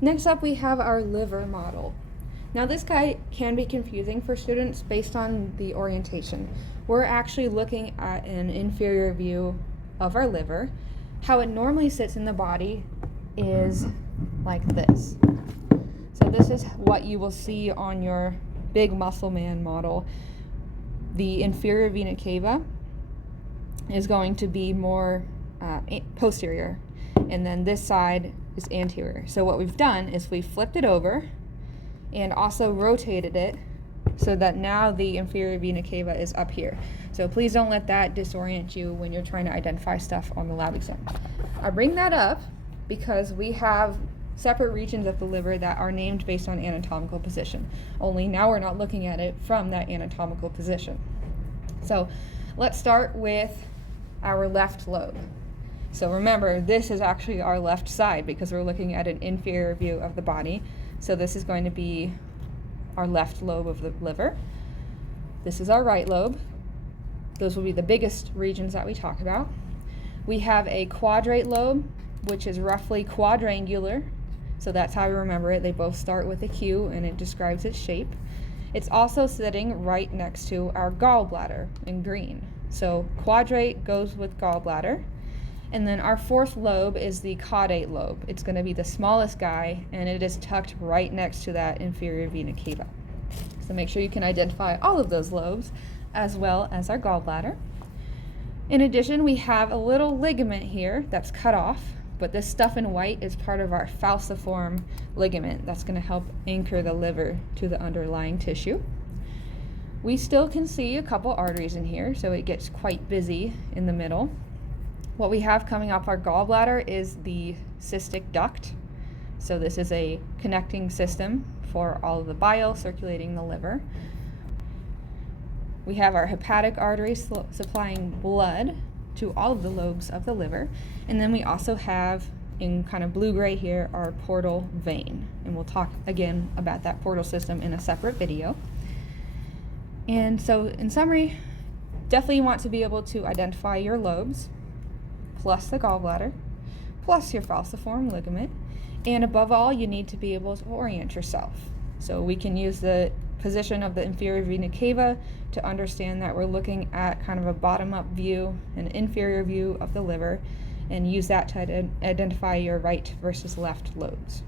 Next up, we have our liver model. Now this guy can be confusing for students based on the orientation. We're actually looking at an inferior view of our liver. How it normally sits in the body is like this. So this is what you will see on your big muscle man model. The inferior vena cava is going to be more posterior, and then this side is anterior. So what we've done is we flipped it over and also rotated it so that now the inferior vena cava is up here. So please don't let that disorient you when you're trying to identify stuff on the lab exam. I bring that up because we have separate regions of the liver that are named based on anatomical position. Only now we're not looking at it from that anatomical position. So let's start with our left lobe. So remember, this is actually our left side because we're looking at an inferior view of the body. So this is going to be our left lobe of the liver. This is our right lobe. Those will be the biggest regions that we talk about. We have a quadrate lobe, which is roughly quadrangular. So that's how we remember it. They both start with a Q and it describes its shape. It's also sitting right next to our gallbladder in green. So quadrate goes with gallbladder. And then our fourth lobe is the caudate lobe. It's going to be the smallest guy, and it is tucked right next to that inferior vena cava. So make sure you can identify all of those lobes, as well as our gallbladder. In addition, we have a little ligament here that's cut off, but this stuff in white is part of our falciform ligament. That's going to help anchor the liver to the underlying tissue. We still can see a couple arteries in here, so it gets quite busy in the middle. What we have coming off our gallbladder is the cystic duct. So this is a connecting system for all of the bile circulating the liver. We have our hepatic arteries supplying blood to all of the lobes of the liver. And then we also have, in kind of blue-gray here, our portal vein. And we'll talk again about that portal system in a separate video. And so in summary, definitely want to be able to identify your lobes, plus the gallbladder, plus your falciform ligament, and above all, you need to be able to orient yourself. So we can use the position of the inferior vena cava to understand that we're looking at kind of a bottom-up view, an inferior view of the liver, and use that to identify your right versus left lobes.